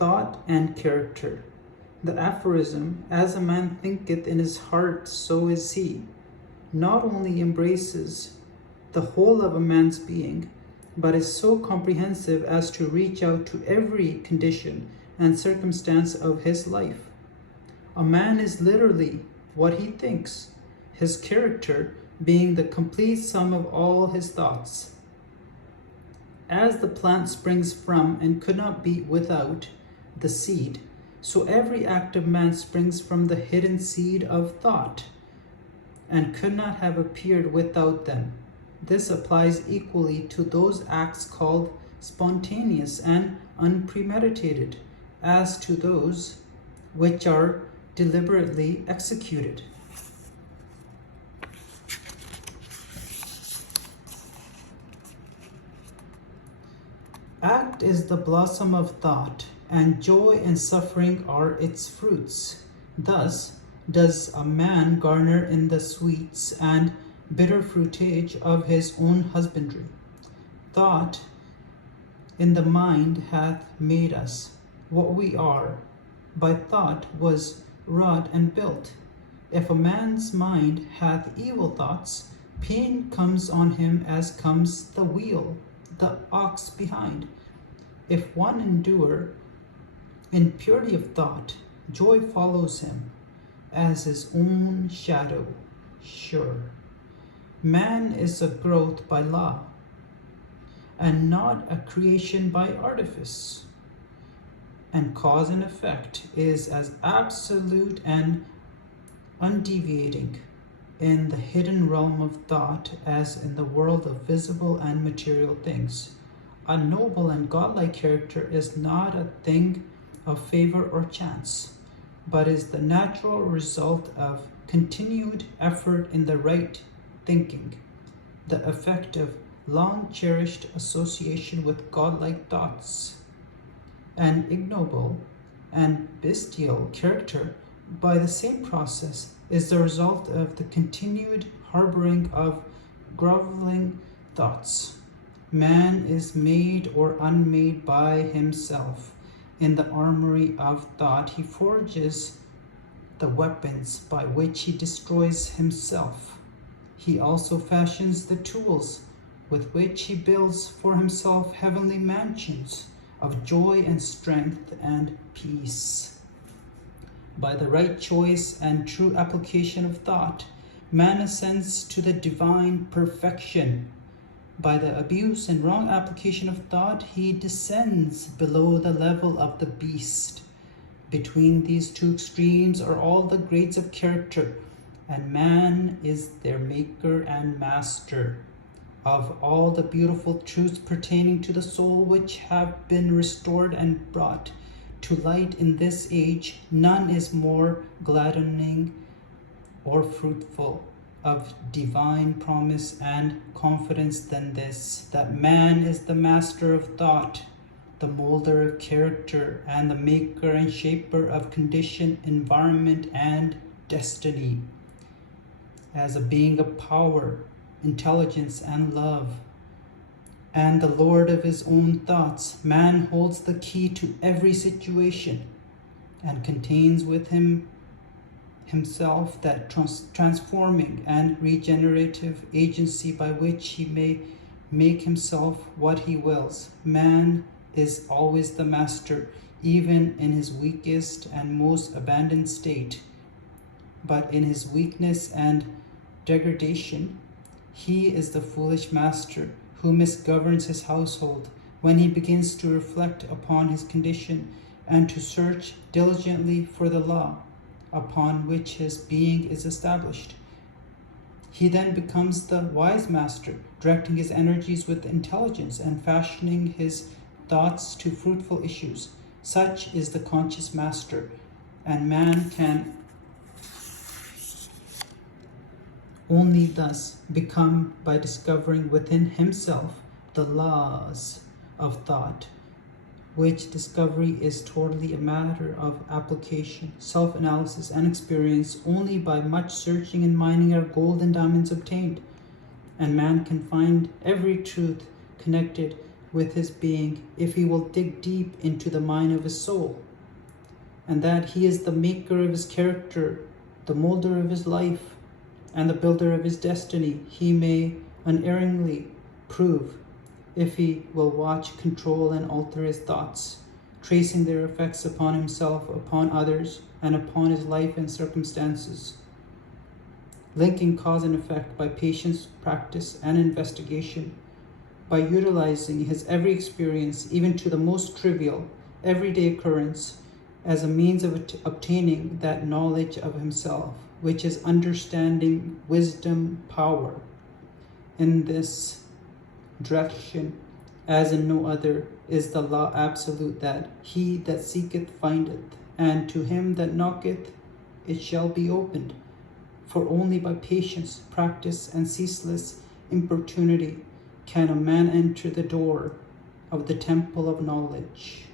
thought and character. The aphorism, as a man thinketh in his heart, so is he, not only embraces the whole of a man's being, but is so comprehensive as to reach out to every condition and circumstance of his life. A man is literally what he thinks, his character being the complete sum of all his thoughts. As the plant springs from and could not be without the seed, so every act of man springs from the hidden seed of thought, and could not have appeared without them. This applies equally to those acts called spontaneous and unpremeditated, as to those which are deliberately executed. Act is the blossom of thought, and joy and suffering are its fruits. Thus does a man garner in the sweets and bitter fruitage of his own husbandry. Thought in the mind hath made us what we are. By thought was wrought and built. If a man's mind hath evil thoughts, pain comes on him as comes the wheel, the ox behind. If one endure in purity of thought, joy follows him as his own shadow sure. Man is a growth by law, and not a creation by artifice. And cause and effect is as absolute and undeviating in the hidden realm of thought as in the world of visible and material things. A noble and godlike character is not a thing of favor or chance, but is the natural result of continued effort in the right thinking, the effect of long-cherished association with godlike thoughts. An ignoble and bestial character, by the same process, is the result of the continued harboring of groveling thoughts. Man is made or unmade by himself. In the armory of thought, he forges the weapons by which he destroys himself. He also fashions the tools with which he builds for himself heavenly mansions of joy and strength and peace. By the right choice and true application of thought, man ascends to the divine perfection. By the abuse and wrong application of thought, he descends below the level of the beast. Between these two extremes are all the grades of character, and man is their maker and master. Of all the beautiful truths pertaining to the soul which have been restored and brought to light in this age, none is more gladdening or fruitful of divine promise and confidence than this, that man is the master of thought, the molder of character, and the maker and shaper of condition, environment, and destiny. As a being of power, intelligence, and love, and the Lord of his own thoughts, man holds the key to every situation and contains with himself that transforming and regenerative agency by which he may make himself what he wills. Man is always the master, even in his weakest and most abandoned state. But in his weakness and degradation, he is the foolish master who misgoverns his household when he begins to reflect upon his condition and to search diligently for the law upon which his being is established. He then becomes the wise master, directing his energies with intelligence and fashioning his thoughts to fruitful issues. Such is the conscious master, and man can only thus become by discovering within himself the laws of thought, which discovery is totally a matter of application, self-analysis, and experience. Only by much searching and mining are gold and diamonds obtained, and man can find every truth connected with his being if he will dig deep into the mine of his soul, and that he is the maker of his character, the molder of his life, and the builder of his destiny, he may unerringly prove if he will watch, control, and alter his thoughts, tracing their effects upon himself, upon others, and upon his life and circumstances, linking cause and effect by patience, practice, and investigation, by utilizing his every experience, even to the most trivial, everyday occurrence, as a means of obtaining that knowledge of himself, which is understanding, wisdom, power. In this direction, as in no other, is the law absolute that he that seeketh findeth, and to him that knocketh it shall be opened. For only by patience, practice, and ceaseless importunity can a man enter the door of the temple of knowledge.